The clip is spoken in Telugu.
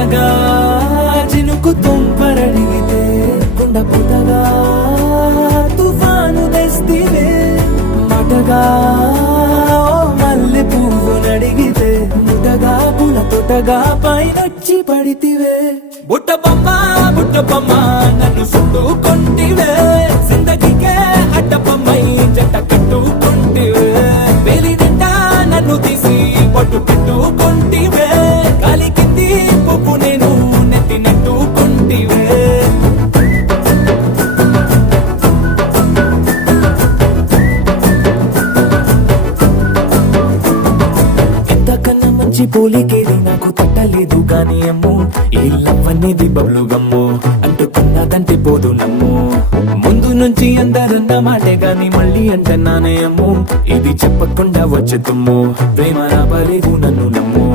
చిన్నగా చినుకు తుంపరడిగితే కుండ పుటగా తుఫాను తెస్తివే మటగా మల్లె పువ్వు నడిగితే ముటగా పుల తొటగా పైనొచ్చి పడితివే బుట్ట బొమ్మ నన్ను చుట్టుకొంటివే జిందగీకే అడ్డపమ్మై జంట కట్టుకుంటివే వేలి నిండా నన్ను తీసి పట్టు పెట్టుకుంటివే గాలి కింది పువ్వు నేను నెత్తి నెట్టుకుంటివే ఇంతకన్నా మంచి పోలికేది నాకు తట్టలేదు గాని అమ్ము ఈ లవ్ అనేది బబ్లు గమ్ము అంటుకున్నదంటే పోదు నమ్ము ముందు నుంచి అందరన్న మాటే గాని మళ్ళీ అంటున్నానే అమ్ము ఇది చెప్పకుండా వచ్చే తుమ్ము ప్రేమ రాబలేదు నన్ను నమ్ము